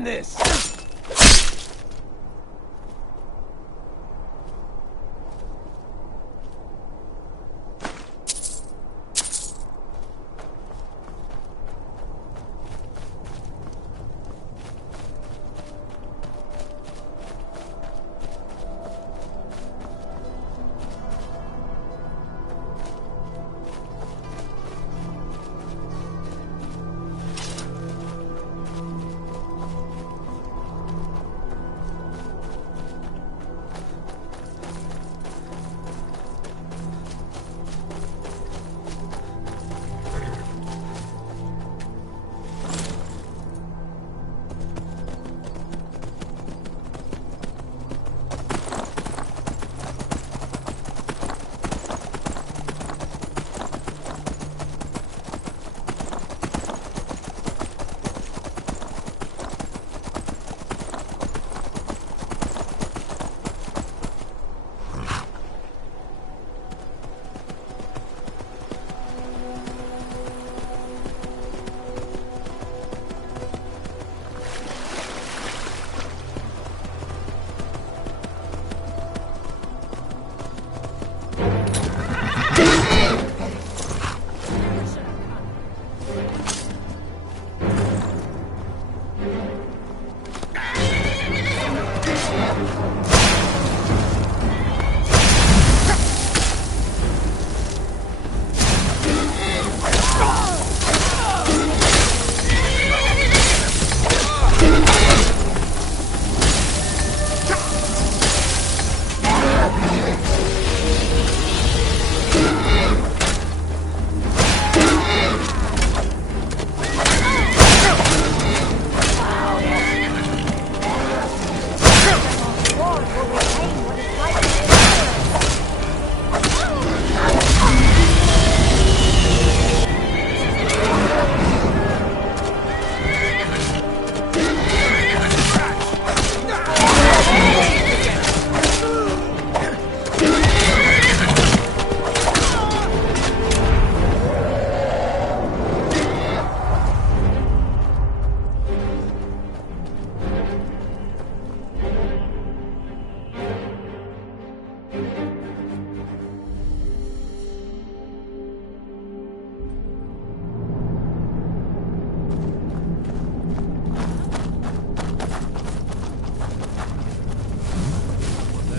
end this!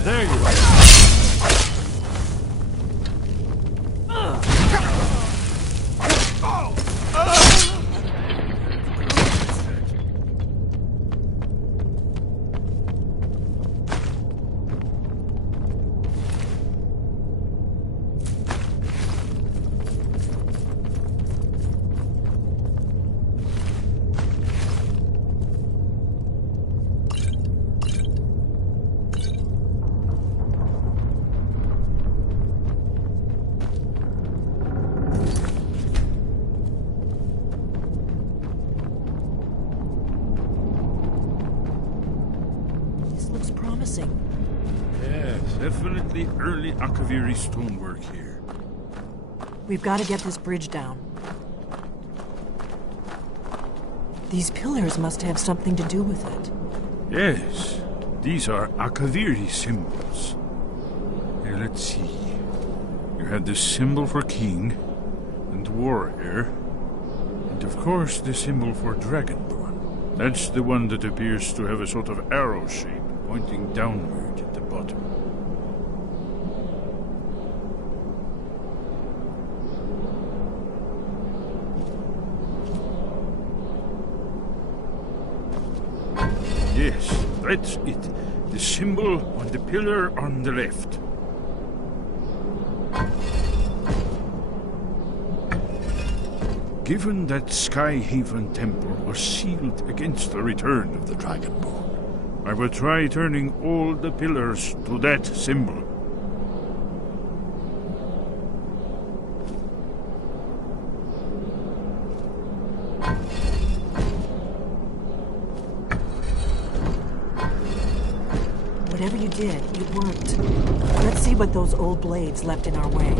There you are. Yes, definitely early Akaviri stonework here. We've got to get this bridge down. These pillars must have something to do with it. Yes, these are Akaviri symbols. Here, let's see. You had the symbol for king, and warrior, and of course the symbol for dragonborn. That's the one that appears to have a sort of arrow shape pointing downward at the bottom. Yes, that's it. The symbol on the pillar on the left. Given that Skyhaven Temple was sealed against the return of the Dragonborn, I will try turning all the pillars to that symbol. Whatever you did, it worked. Let's see what those old blades left in our way.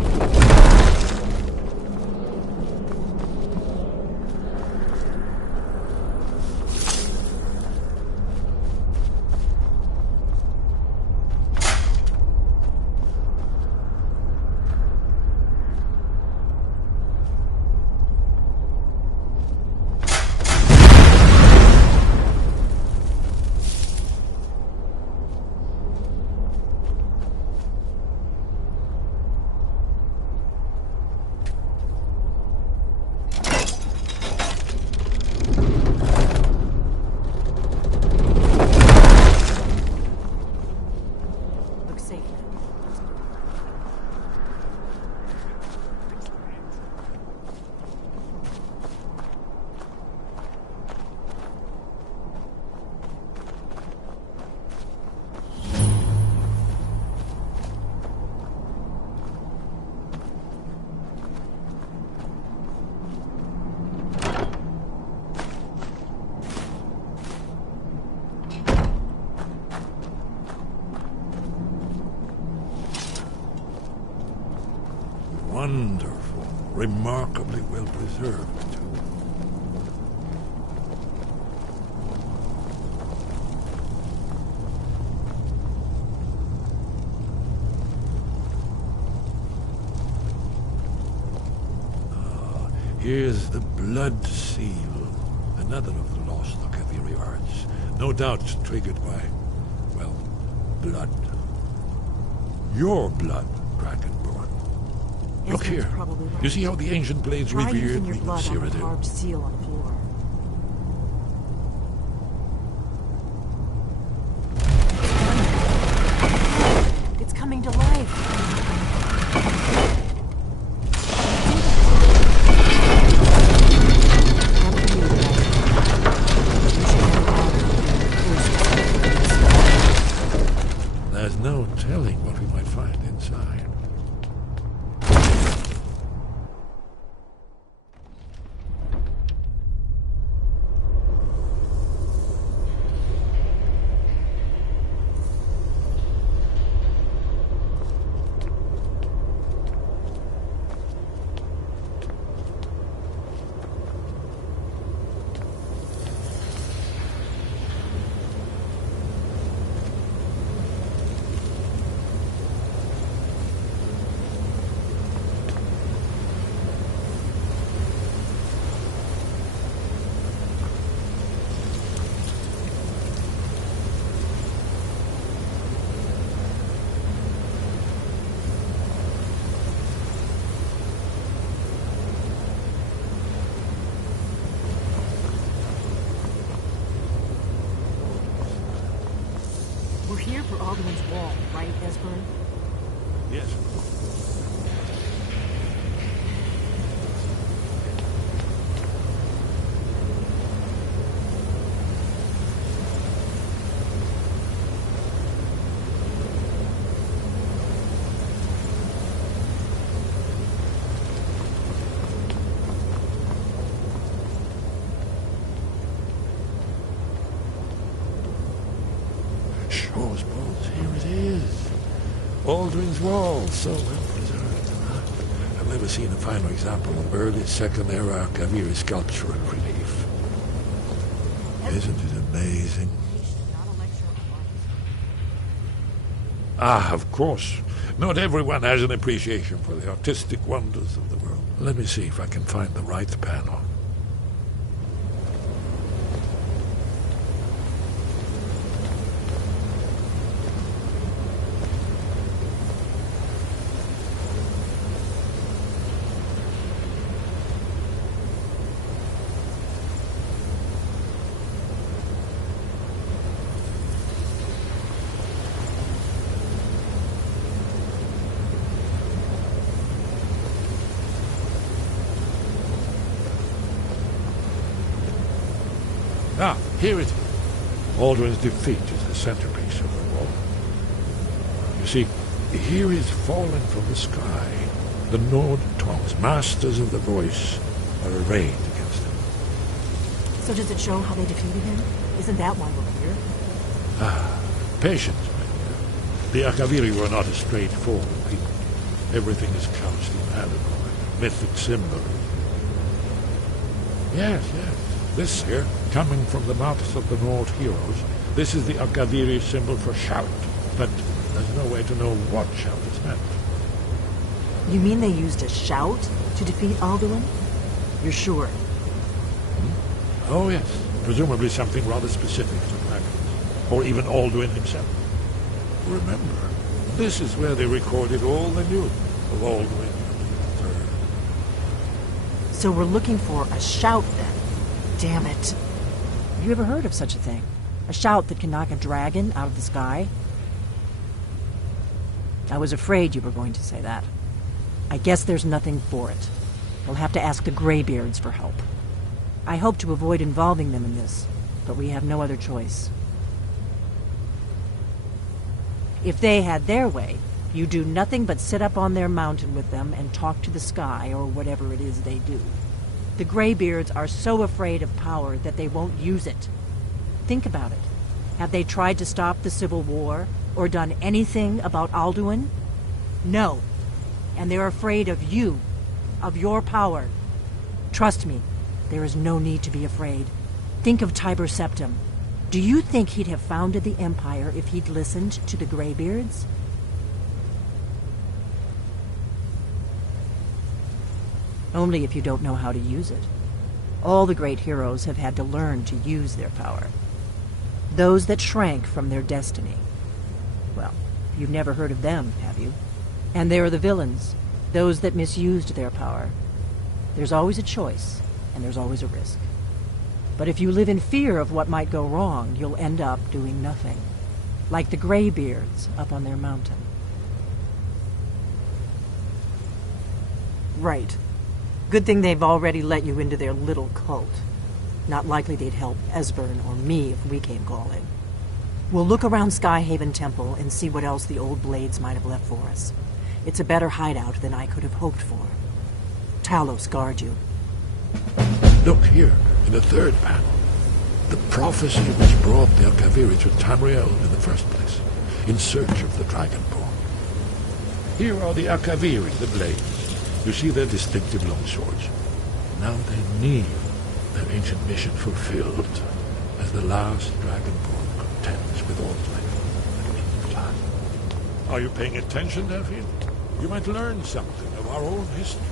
Wonderful. Remarkably well preserved, too. Here's the Blood Seal, another of the lost Akaviri arts. No doubt triggered by, well, blood. Your blood, Dragonborn. Look here. Right. You see how the ancient blades Try revered using your the blood on the Cyrodiil? carved seal on the floor. It's coming to life. There's no telling what we might find inside. We're here for Alduin's wall, right, Esbern? Yes. Shaw's bolts, here it is. Alduin's Wall, so well preserved. I've never seen a finer example of early Second Era Akaviri sculpture and relief. Isn't it amazing? Ah, of course. Not everyone has an appreciation for the artistic wonders of the world. Let me see if I can find the right panel. Ah, here it is. Alduin's defeat is the centerpiece of the wall. You see, here is fallen from the sky. The Nord tongues, masters of the voice, are arrayed against him. So does it show how they defeated him? Isn't that why we're here? Ah, patience, my dear. The Akaviri were not a straightforward people. Everything is couched in allegory, mythic symbols. Yes. This here, coming from the mouths of the Nord heroes, this is the Akaviri symbol for shout, but there's no way to know what shout is meant. You mean they used a shout to defeat Alduin? You're sure? Oh yes, presumably something rather specific to dragons, or even Alduin himself. Remember, this is where they recorded all the news of Alduin III. So we're looking for a shout then. Damn it. Have you ever heard of such a thing? A shout that can knock a dragon out of the sky? I was afraid you were going to say that. I guess there's nothing for it. We'll have to ask the Greybeards for help. I hope to avoid involving them in this, but we have no other choice. If they had their way, you do nothing but sit up on their mountain with them and talk to the sky or whatever it is they do. The Greybeards are so afraid of power that they won't use it. Think about it. Have they tried to stop the Civil War or done anything about Alduin? No. and they're afraid of you, of your power. Trust me, there is no need to be afraid. Think of Tiber Septim. Do you think he'd have founded the Empire if he'd listened to the Greybeards? Only if you don't know how to use it. All the great heroes have had to learn to use their power. Those that shrank from their destiny. Well, you've never heard of them, have you? And there are the villains, those that misused their power. There's always a choice, and there's always a risk. But if you live in fear of what might go wrong, you'll end up doing nothing. Like the Greybeards up on their mountain. Right. Good thing they've already let you into their little cult. Not likely they'd help Esbern or me if we came calling. We'll look around Skyhaven Temple and see what else the old blades might have left for us. It's a better hideout than I could have hoped for. Talos guard you. Look here, in the third panel. The prophecy which brought the Alkaviri to Tamriel in the first place, in search of the Dragonborn. Here are the Alkaviri, the blades. You see their distinctive long swords. Now they need their ancient mission fulfilled, as the last Dragonborn contends with Ortlife and Inkblad. Are you paying attention, Delphine? You might learn something of our own history.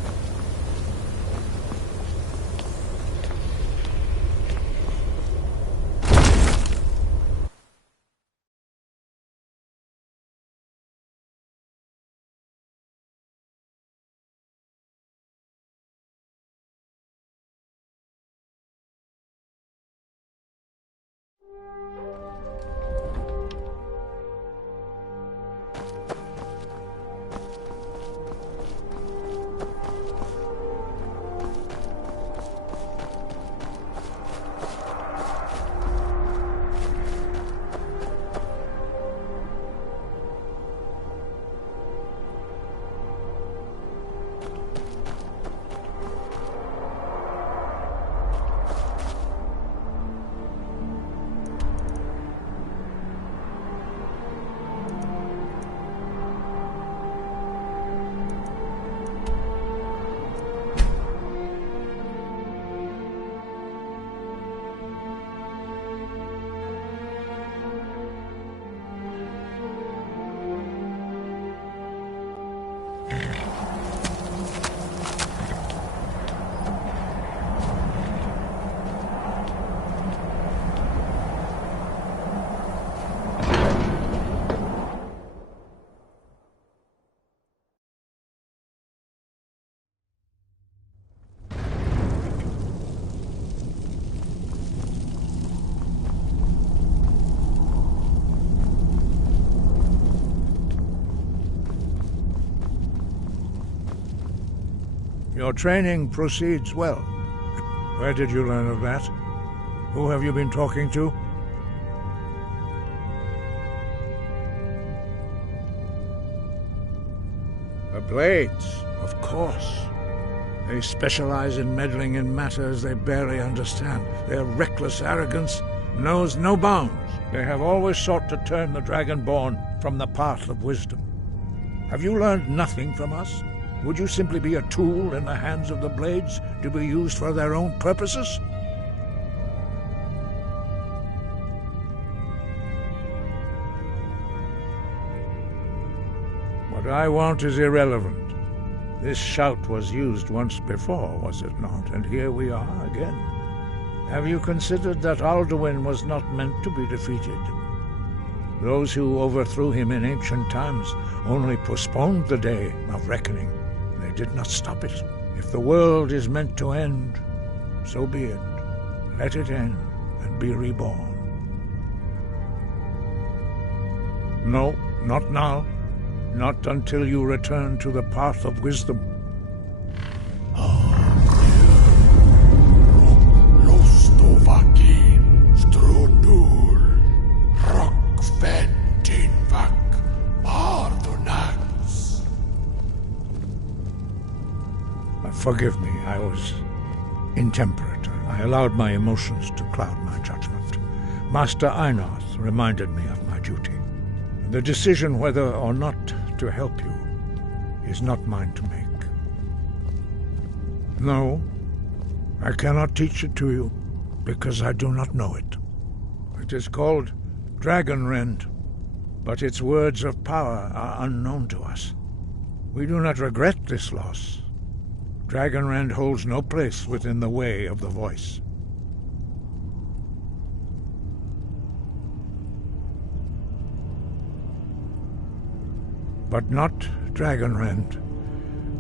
Your training proceeds well. Where did you learn of that? Who have you been talking to? The Blades, of course. They specialize in meddling in matters they barely understand. Their reckless arrogance knows no bounds. They have always sought to turn the Dragonborn from the path of wisdom. Have you learned nothing from us? Would you simply be a tool in the hands of the Blades to be used for their own purposes? What I want is irrelevant. This shout was used once before, was it not? And here we are again. Have you considered that Alduin was not meant to be defeated? Those who overthrew him in ancient times only postponed the day of reckoning. They did not stop it. If the world is meant to end, so be it. Let it end and be reborn. No, not now. Not until you return to the path of wisdom. Forgive me, I was intemperate. I allowed my emotions to cloud my judgment. Master Einarth reminded me of my duty. The decision whether or not to help you is not mine to make. No, I cannot teach it to you, because I do not know it. It is called Dragon Rend, but its words of power are unknown to us. We do not regret this loss. Dragon Rend holds no place within the way of the voice. But not Dragon Rend.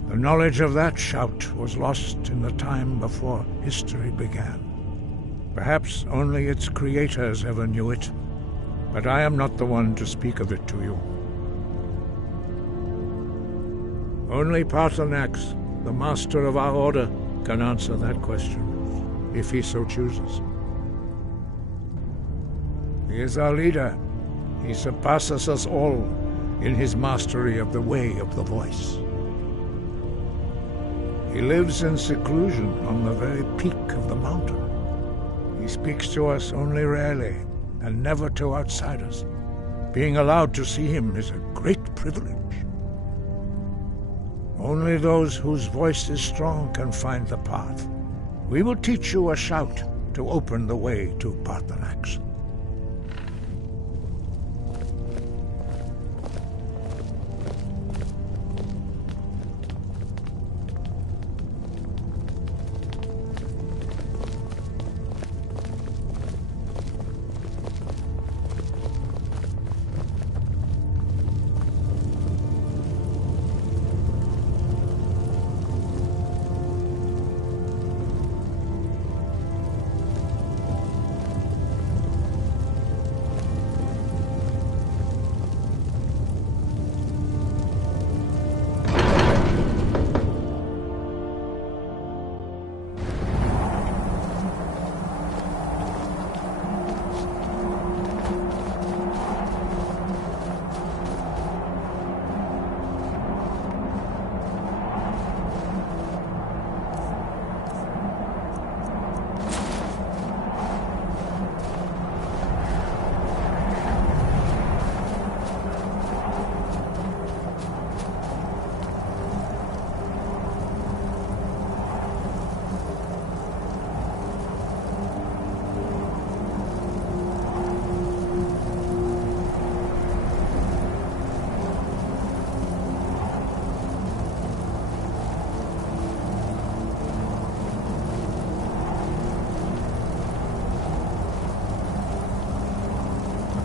The knowledge of that shout was lost in the time before history began. Perhaps only its creators ever knew it, but I am not the one to speak of it to you. Only Paarthurnax, the master of our order, can answer that question, if he so chooses. He is our leader. He surpasses us all in his mastery of the way of the voice. He lives in seclusion on the very peak of the mountain. He speaks to us only rarely, and never to outsiders. Being allowed to see him is a great privilege. Only those whose voice is strong can find the path. We will teach you a shout to open the way to Paarthurnax.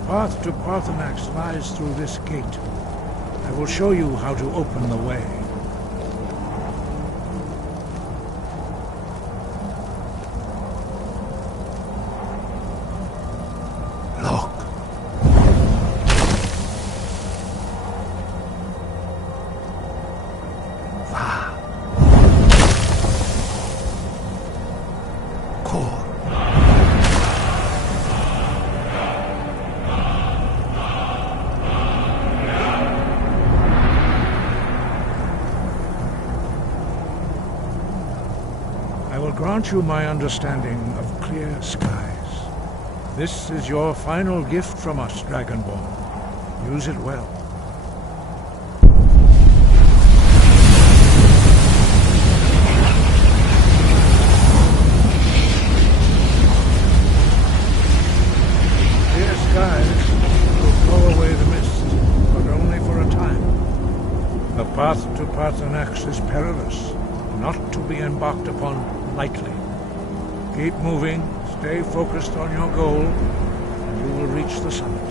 The path to Paarthurnax lies through this gate. I will show you how to open the way. Look. Va. Kor. I will grant you my understanding of clear skies. This is your final gift from us, Dragonborn. Use it well. Clear skies will blow away the mist, but only for a time. The path to Paarthurnax is perilous, not to be embarked upon lightly. Keep moving, stay focused on your goal, and you will reach the summit.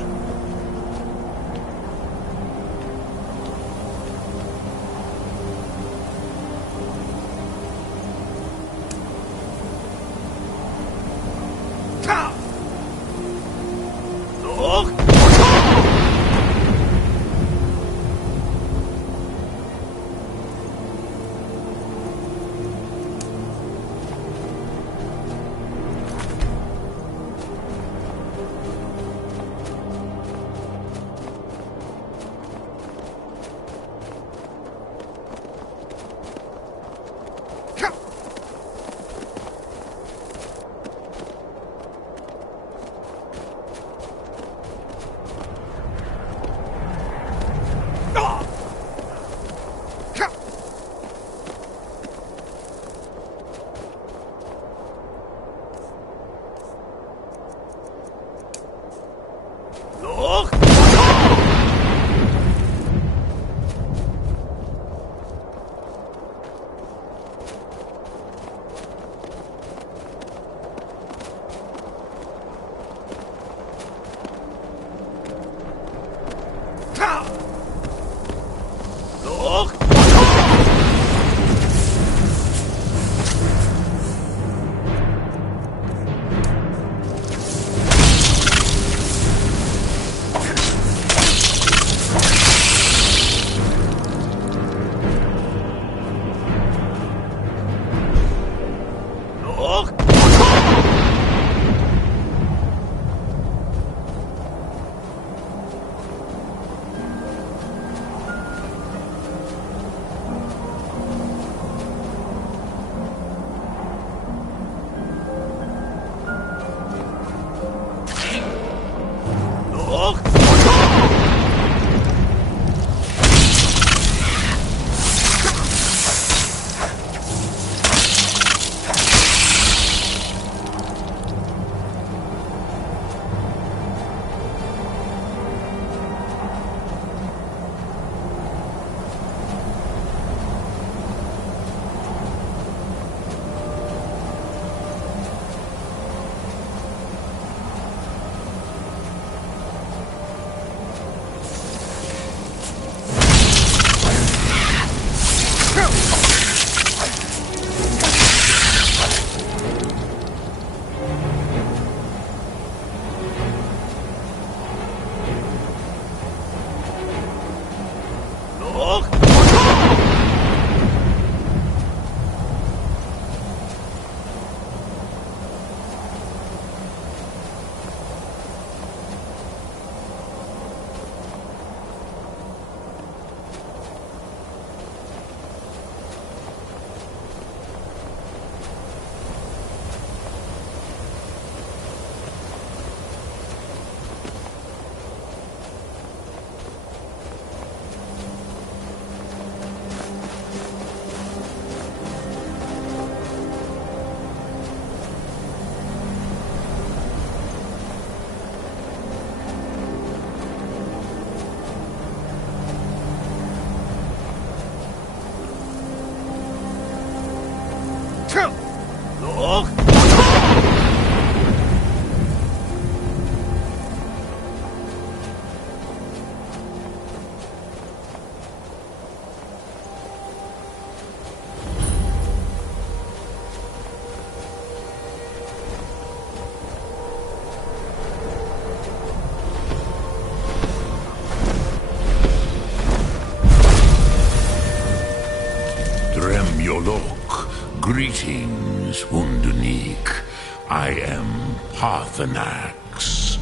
Greetings, Wundunik. I am Parthenax.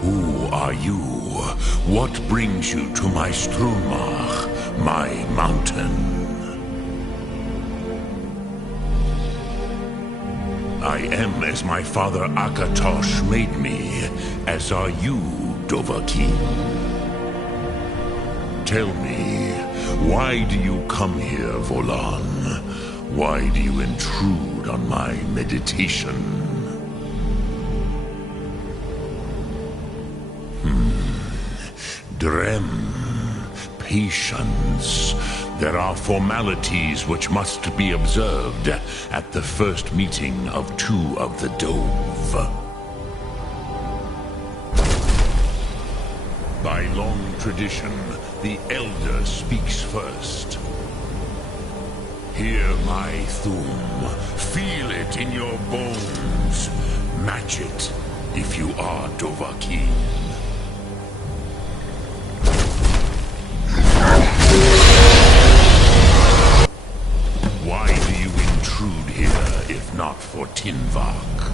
Who are you? What brings you to my Strunmach, my mountain? I am as my father Akatosh made me, as are you, Dovahkiin. Tell me, why do you come here, Volan? Why do you intrude on my meditation? Drem, patience. There are formalities which must be observed at the first meeting of two of the Dove. By long tradition, the Elder speaks first. Hear my Thum. Feel it in your bones. Match it if you are Dovahkiin. Why do you intrude here if not for Tinvak?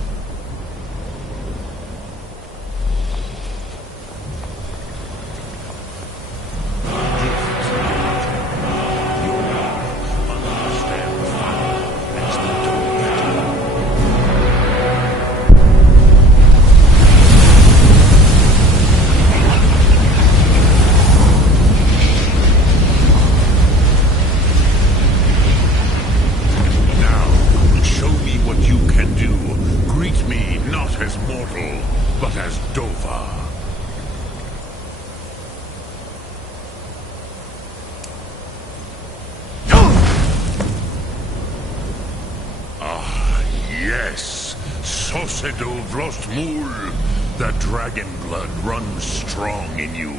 The dragon blood runs strong in you.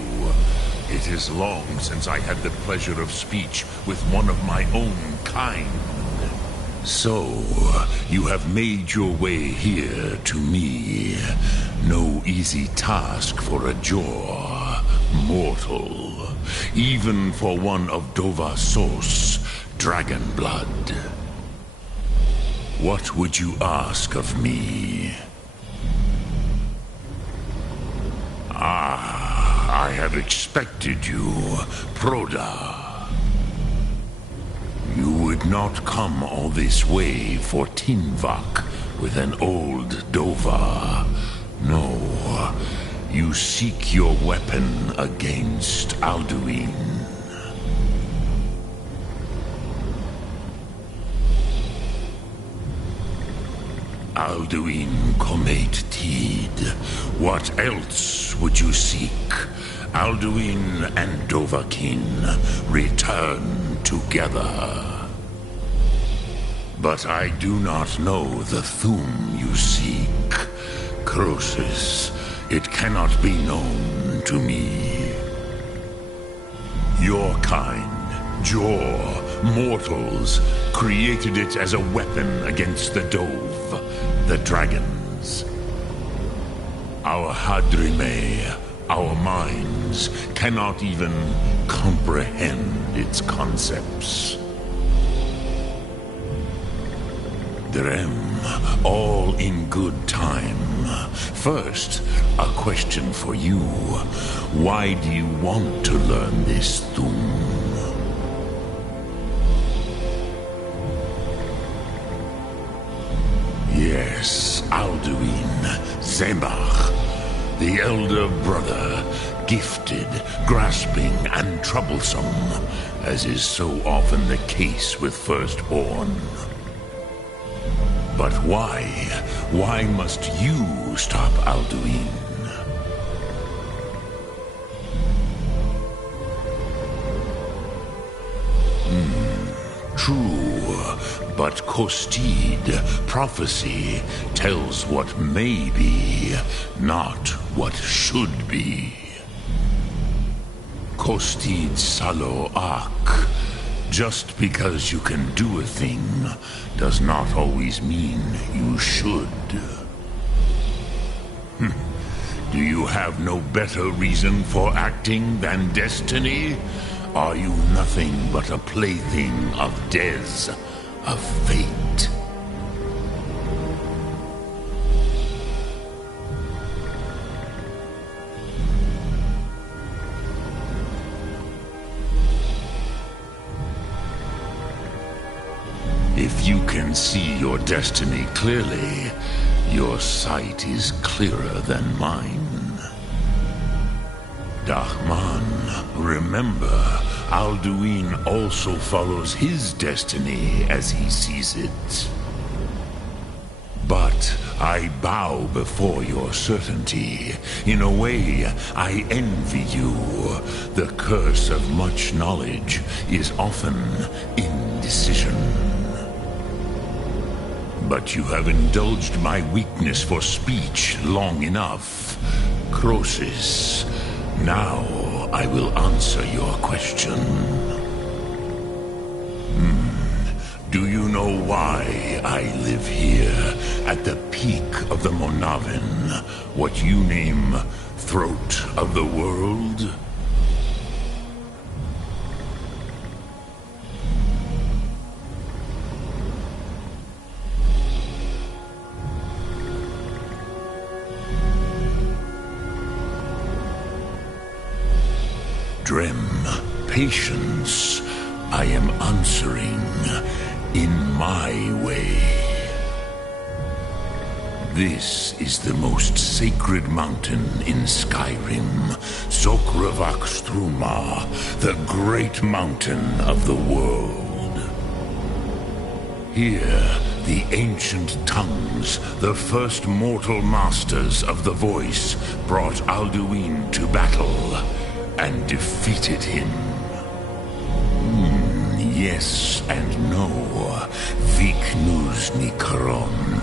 It is long since I had the pleasure of speech with one of my own kind. So, you have made your way here to me. No easy task for a Jor, mortal. Even for one of Dovahsos, dragon blood. What would you ask of me? I had expected you, Proda. You would not come all this way for Tinvak with an old Dova. No, you seek your weapon against Alduin. Alduin Comet Tid. What else would you seek? Alduin and Dovahkiin return together. But I do not know the Thum you seek. Croesus, it cannot be known to me. Your kind, Jor, mortals, created it as a weapon against the Dove, the dragons. Our Hadrime, our minds, cannot even comprehend its concepts. Drem, all in good time. First, a question for you. Why do you want to learn this Thum? Yes, Alduin, Zemach, the elder brother, gifted, grasping, and troublesome, as is so often the case with firstborn. But why? Why must you stop Alduin? True. But Kostid, prophecy, tells what may be, not what should be. Kostid Salo Ak. Just because you can do a thing does not always mean you should. Do you have no better reason for acting than destiny? Are you nothing but a plaything of Des, of fate? If you can see your destiny clearly, your sight is clearer than mine. Dahman, remember, Alduin also follows his destiny as he sees it. But I bow before your certainty. In a way, I envy you. The curse of much knowledge is often indecision. But you have indulged my weakness for speech long enough. Croesus, now I will answer your question. Do you know why I live here, at the peak of the Monavin, what you name throat of the world? Drem, patience. I am answering in my way. This is the most sacred mountain in Skyrim, Sokravak Struma, the great mountain of the world. Here, the ancient tongues, the first mortal masters of the voice, brought Alduin to battle and defeated him. Yes and no. Viknuz Nikaron.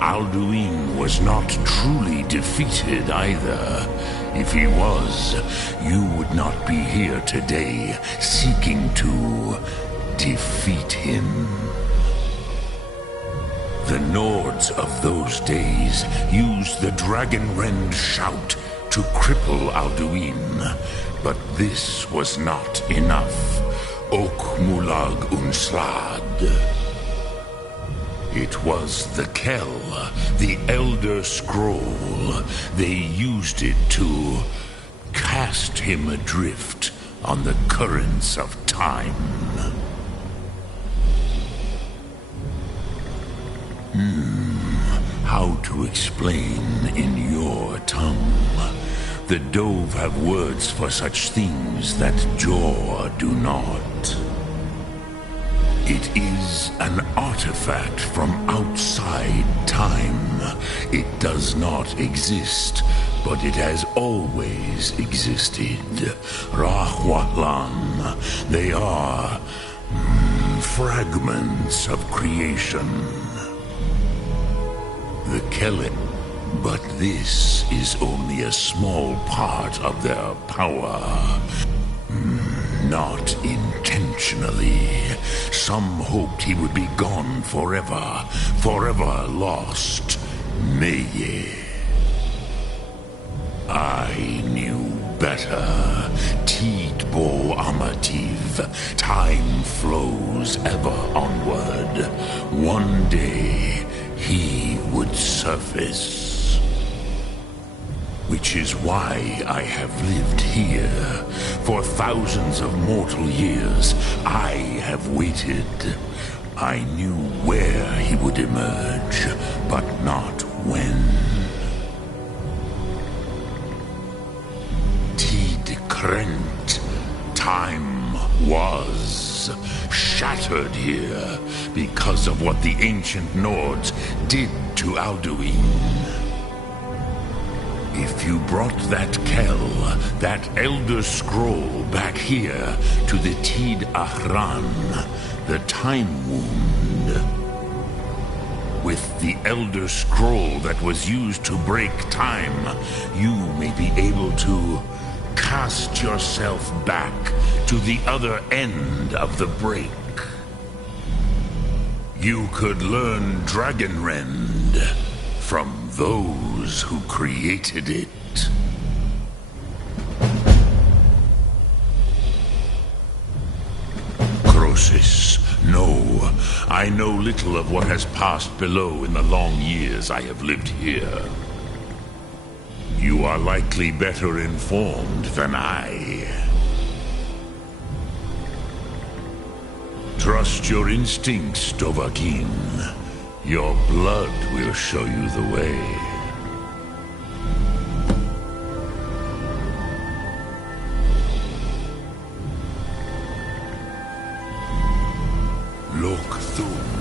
Alduin was not truly defeated either. If he was, you would not be here today seeking to defeat him. The Nords of those days used the Dragonrend shout to cripple Alduin, but this was not enough. Ok Mulag Unslad. It was the Kell, the Elder Scroll. They used it to cast him adrift on the currents of time. How to explain in your tongue? The Dove have words for such things that Jor do not. It is an artifact from outside time. It does not exist, but it has always existed. Rahwatlan. They are fragments of creation. The Kellet. But this is only a small part of their power. Not intentionally. Some hoped he would be gone forever, forever lost. Meye. I knew better. Tidbo Amativ. Time flows ever onward. One day, he would surface. Which is why I have lived here. For thousands of mortal years, I have waited. I knew where he would emerge, but not when. Tid Krent. Time was shattered here because of what the ancient Nords did to Alduin. If you brought that Kell, that Elder Scroll, back here to the Tid Ahran, the Time Wound, with the Elder Scroll that was used to break time, you may be able to cast yourself back to the other end of the break. You could learn Dragonrend from those who created it. Croesus, no. I know little of what has passed below in the long years I have lived here. You are likely better informed than I. Trust your instincts, Dovahkiin. Your blood will show you the way. Look through.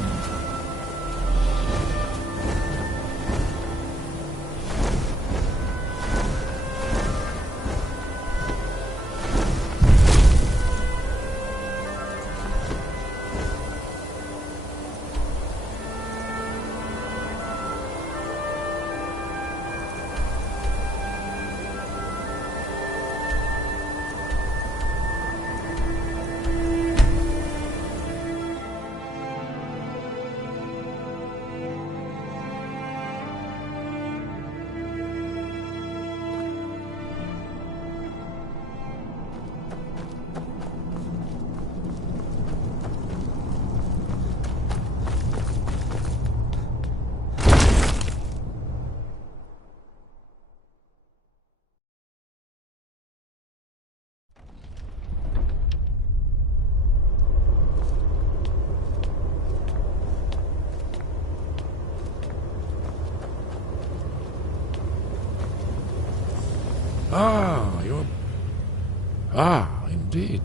Indeed.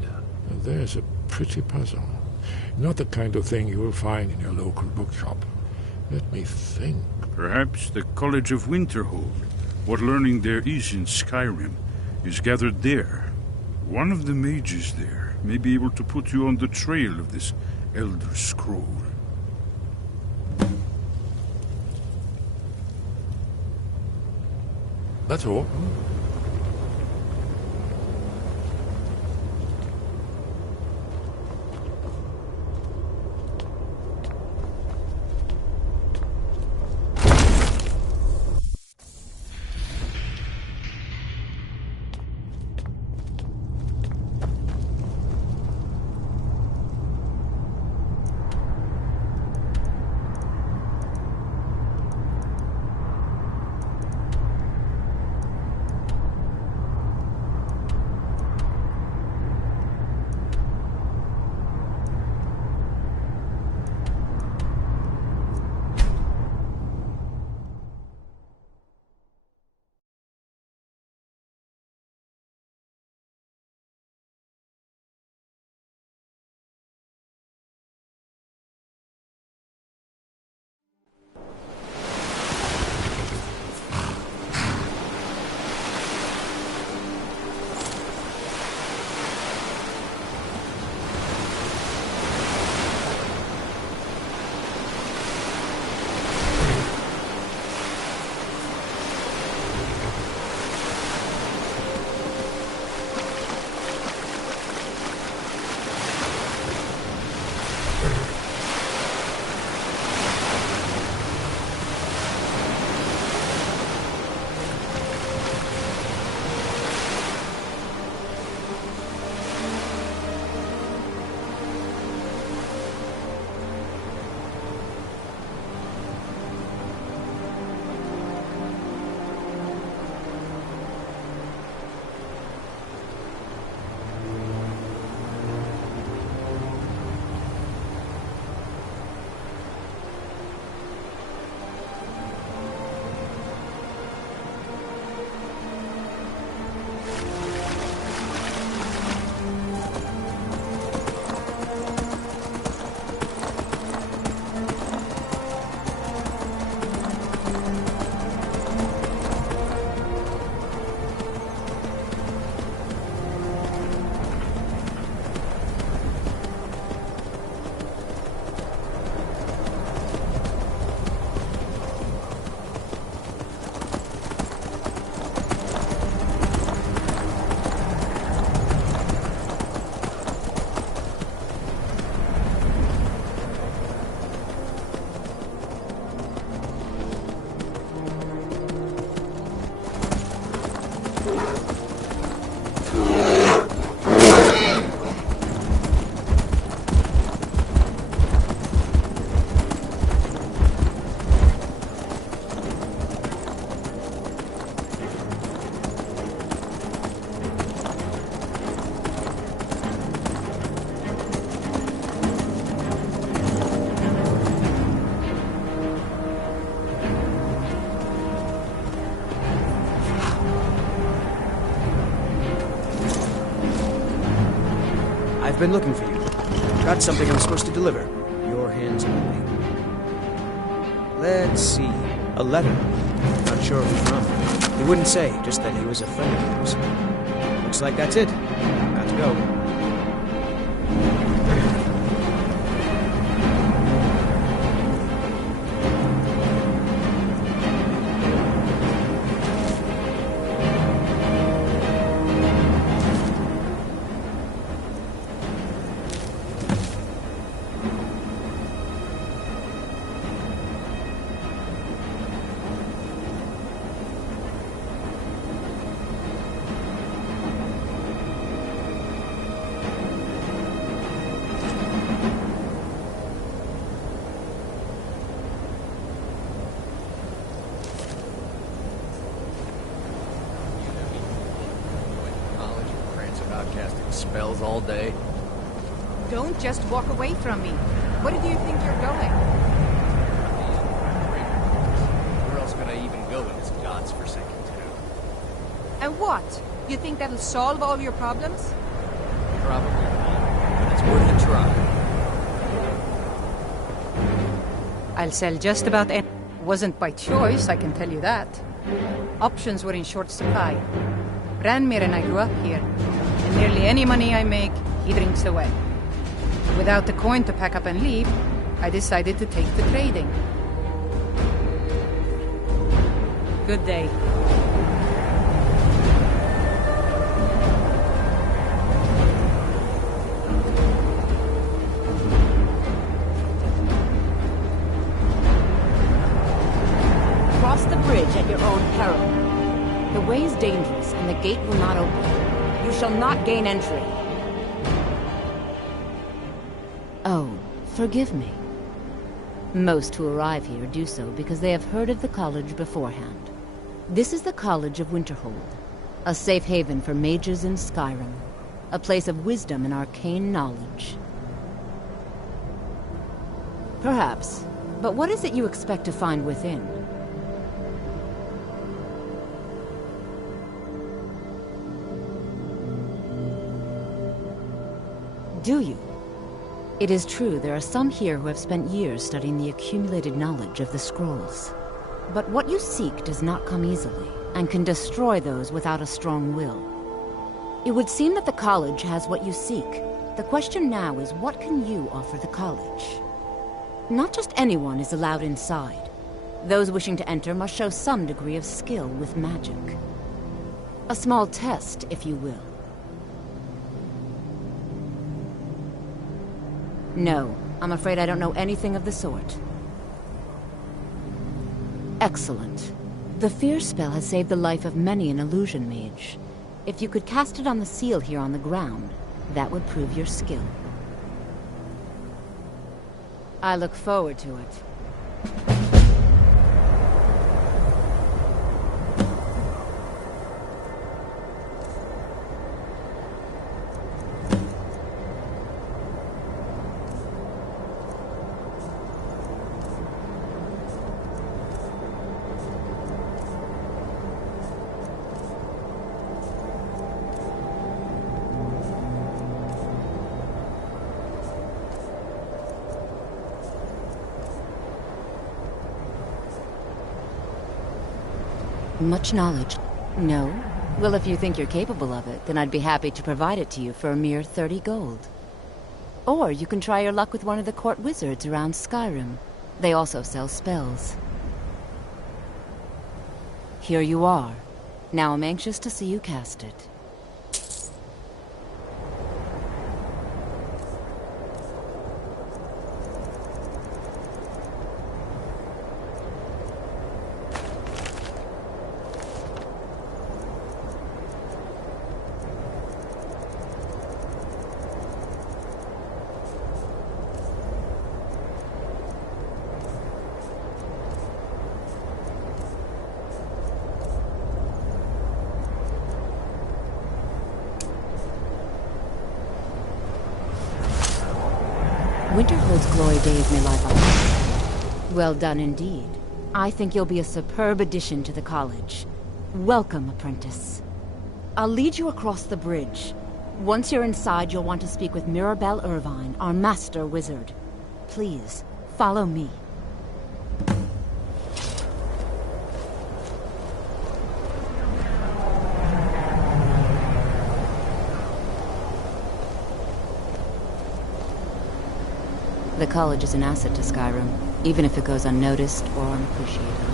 There's a pretty puzzle. Not the kind of thing you will find in your local bookshop. Let me think. Perhaps the College of Winterhold. What learning there is in Skyrim is gathered there. One of the mages there may be able to put you on the trail of this Elder Scroll. That's all. I've been looking for you. Got something I'm supposed to deliver. Your hands only. Let's see. A letter. Not sure who from. He wouldn't say, just that he was a friend of yours. Looks like that's it. Got to go. Casting spells all day. Don't just walk away from me. Where do you think you're going? Where else could I even go in this god's forsaken town? And what? You think that'll solve all your problems? Probably not, but it's worth a try. I'll sell just about any. Wasn't by choice, I can tell you that. Options were in short supply. Ranmir and I grew up here. And nearly any money I make, he drinks away. Without the coin to pack up and leave, I decided to take to trading. Good day. Cross the bridge at your own peril. The way is dangerous, and the gate will not open. You shall not gain entry. Oh, forgive me. Most who arrive here do so because they have heard of the college beforehand. This is the College of Winterhold, a safe haven for mages in Skyrim, a place of wisdom and arcane knowledge. Perhaps, but what is it you expect to find within? Do you? It is true there are some here who have spent years studying the accumulated knowledge of the scrolls. But what you seek does not come easily, and can destroy those without a strong will. It would seem that the college has what you seek. The question now is, what can you offer the college? Not just anyone is allowed inside. Those wishing to enter must show some degree of skill with magic. A small test, if you will. No, I'm afraid I don't know anything of the sort. Excellent. The fear spell has saved the life of many an illusion mage. If you could cast it on the seal here on the ground, that would prove your skill. I look forward to it. Much knowledge? No? Well, if you think you're capable of it, then I'd be happy to provide it to you for a mere 30 gold. Or you can try your luck with one of the court wizards around Skyrim. They also sell spells. Here you are. Now I'm anxious to see you cast it. Winterhold's glory days may lie behind. Well done indeed. I think you'll be a superb addition to the college. Welcome, apprentice. I'll lead you across the bridge. Once you're inside, you'll want to speak with Mirabelle Irvine, our master wizard. Please, follow me. The college is an asset to Skyrim, even if it goes unnoticed or unappreciated.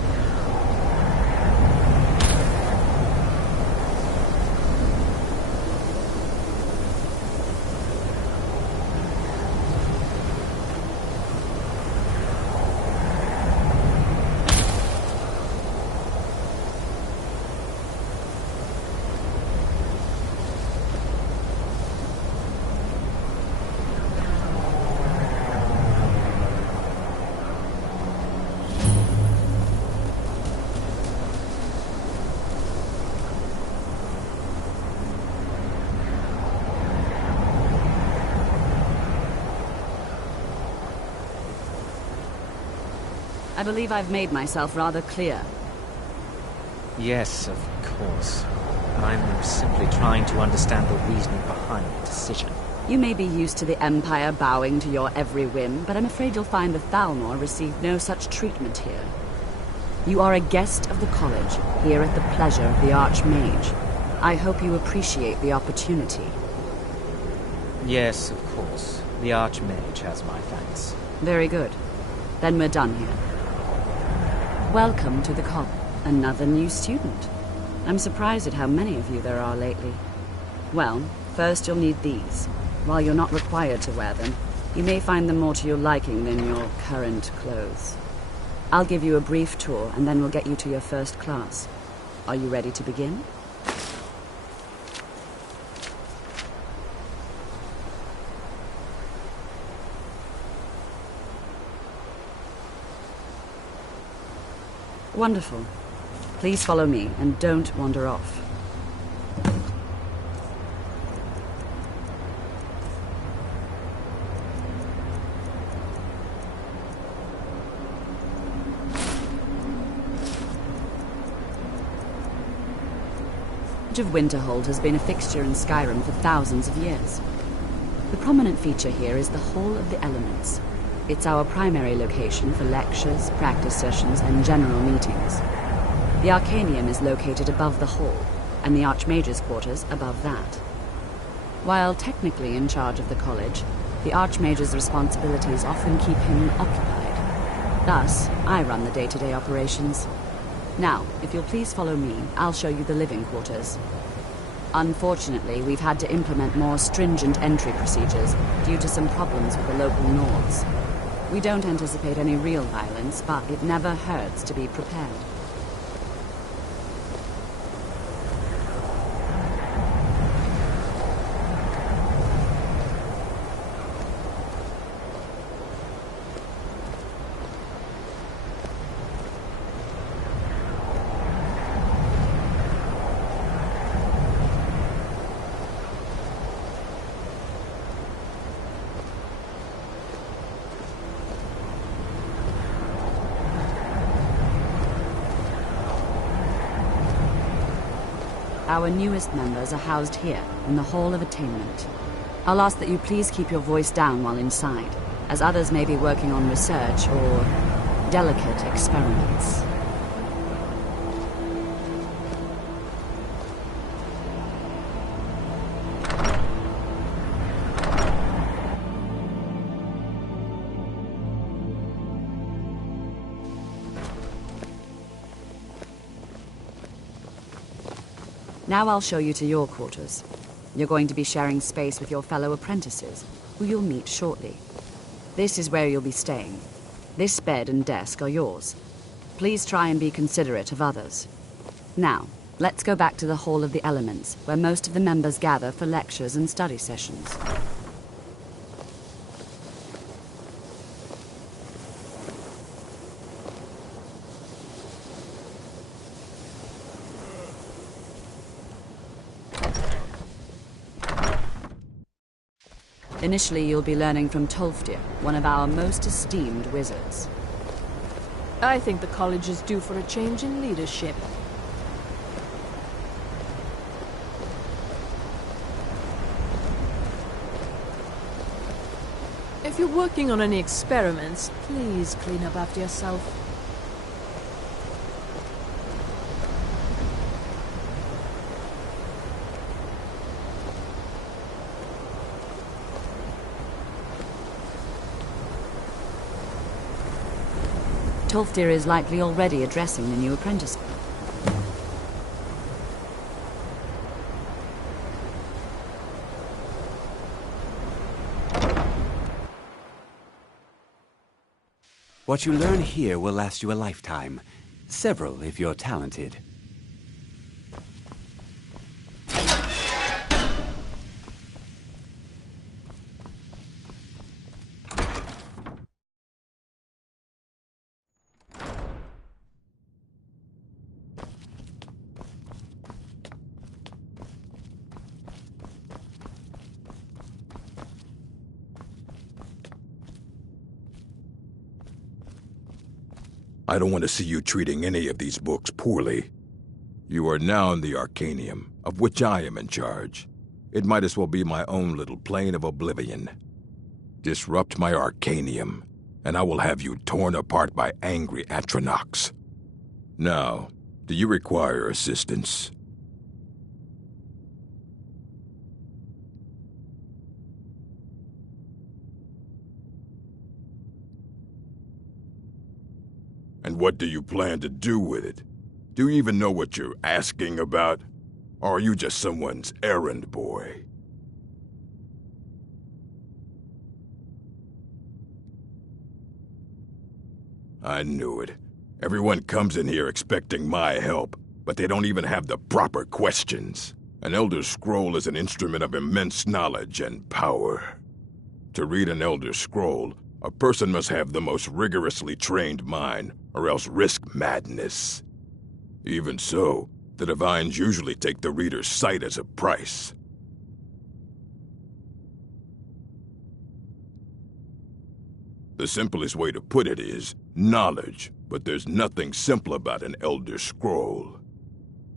I believe I've made myself rather clear. Yes, of course. I'm simply trying to understand the reasoning behind the decision. You may be used to the Empire bowing to your every whim, but I'm afraid you'll find the Thalmor received no such treatment here. You are a guest of the college, here at the pleasure of the Archmage. I hope you appreciate the opportunity. Yes, of course. The Archmage has my thanks. Very good. Then we're done here. Welcome to the college. Another new student. I'm surprised at how many of you there are lately. Well, first you'll need these. While you're not required to wear them, you may find them more to your liking than your current clothes. I'll give you a brief tour, and then we'll get you to your first class. Are you ready to begin? Wonderful. Please follow me, and don't wander off. The Village of Winterhold has been a fixture in Skyrim for thousands of years. The prominent feature here is the Hall of the Elements. It's our primary location for lectures, practice sessions, and general meetings. The Arcanium is located above the hall, and the Archmage's quarters above that. While technically in charge of the college, the Archmage's responsibilities often keep him occupied. Thus, I run the day-to-day operations. Now, if you'll please follow me, I'll show you the living quarters. Unfortunately, we've had to implement more stringent entry procedures due to some problems with the local Nords. We don't anticipate any real violence, but it never hurts to be prepared. Our newest members are housed here, in the Hall of Attainment. I'll ask that you please keep your voice down while inside, as others may be working on research or delicate experiments. Now I'll show you to your quarters. You're going to be sharing space with your fellow apprentices, who you'll meet shortly. This is where you'll be staying. This bed and desk are yours. Please try and be considerate of others. Now, let's go back to the Hall of the Elements, where most of the members gather for lectures and study sessions. Initially, you'll be learning from Tolfdir, one of our most esteemed wizards. I think the college is due for a change in leadership. If you're working on any experiments, please clean up after yourself. Tolfdir is likely already addressing the new apprentice. What you learn here will last you a lifetime. Several, if you're talented. I don't want to see you treating any of these books poorly. You are now in the Arcanium, of which I am in charge. It might as well be my own little plane of oblivion. Disrupt my Arcanium, and I will have you torn apart by angry Atronachs. Now, do you require assistance? And what do you plan to do with it? Do you even know what you're asking about? Or are you just someone's errand boy? I knew it. Everyone comes in here expecting my help, but they don't even have the proper questions. An Elder Scroll is an instrument of immense knowledge and power. To read an Elder Scroll, a person must have the most rigorously trained mind, or else risk madness. Even so, the Divines usually take the reader's sight as a price. The simplest way to put it is knowledge, but there's nothing simple about an Elder Scroll.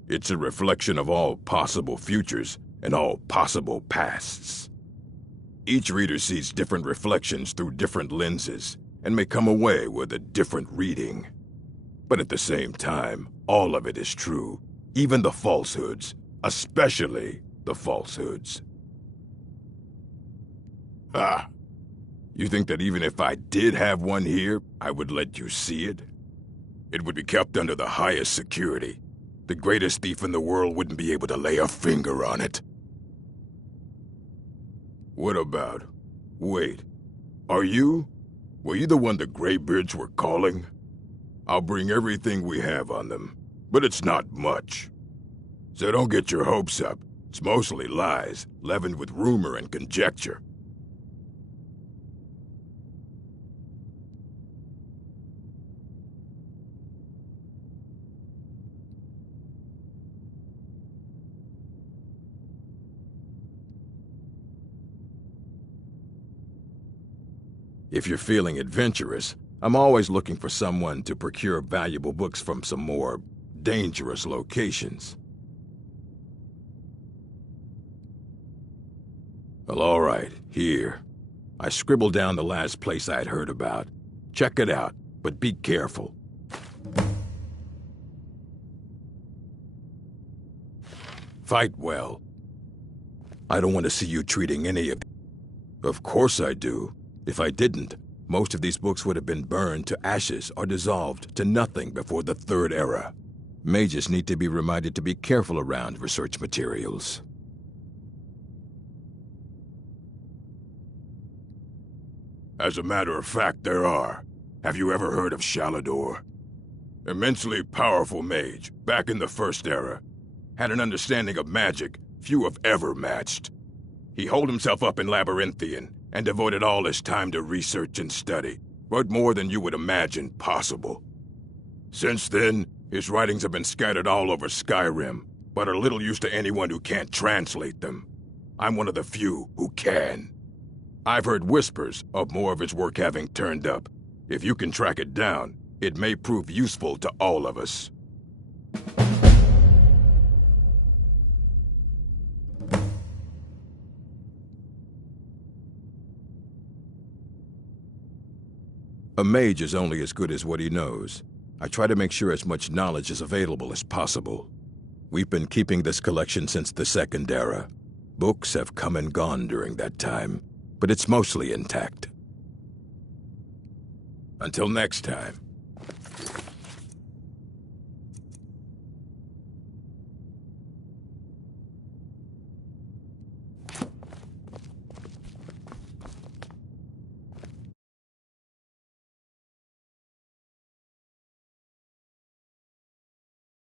It's a reflection of all possible futures and all possible pasts. Each reader sees different reflections through different lenses and may come away with a different reading. But at the same time, all of it is true, even the falsehoods, especially the falsehoods. Ah, you think that even if I did have one here, I would let you see it? It would be kept under the highest security. The greatest thief in the world wouldn't be able to lay a finger on it. What about? Wait, were you the one the Greybeards were calling? I'll bring everything we have on them, but it's not much. So don't get your hopes up. It's mostly lies, leavened with rumor and conjecture. If you're feeling adventurous, I'm always looking for someone to procure valuable books from some more dangerous locations. Well, all right, here. I scribbled down the last place I'd heard about. Check it out, but be careful. Fight well. I don't want to see you treating any of... Of course I do. If I didn't, most of these books would have been burned to ashes or dissolved to nothing before the Third Era. Mages need to be reminded to be careful around research materials. As a matter of fact, there are. Have you ever heard of Shalador? Immensely powerful mage, back in the First Era. Had an understanding of magic few have ever matched. He holed himself up in Labyrinthian and devoted all his time to research and study, but more than you would imagine possible. Since then, his writings have been scattered all over Skyrim, but are little use to anyone who can't translate them. I'm one of the few who can. I've heard whispers of more of his work having turned up. If you can track it down, it may prove useful to all of us. A mage is only as good as what he knows. I try to make sure as much knowledge is available as possible. We've been keeping this collection since the Second Era. Books have come and gone during that time, but it's mostly intact. Until next time.